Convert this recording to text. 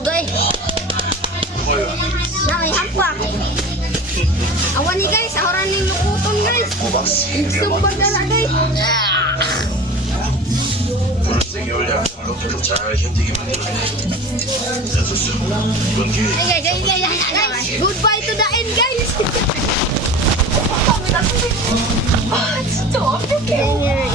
dugay. Na may hampak. Awan ni guys, ahoran ning lukuton guys. Super dala guys. 분홍색이 원래 로프를 잘 견디게 만들어내. 됐었어. 이번 기회. Guys, goodbye to the end guys. 아 진짜 완벽해요.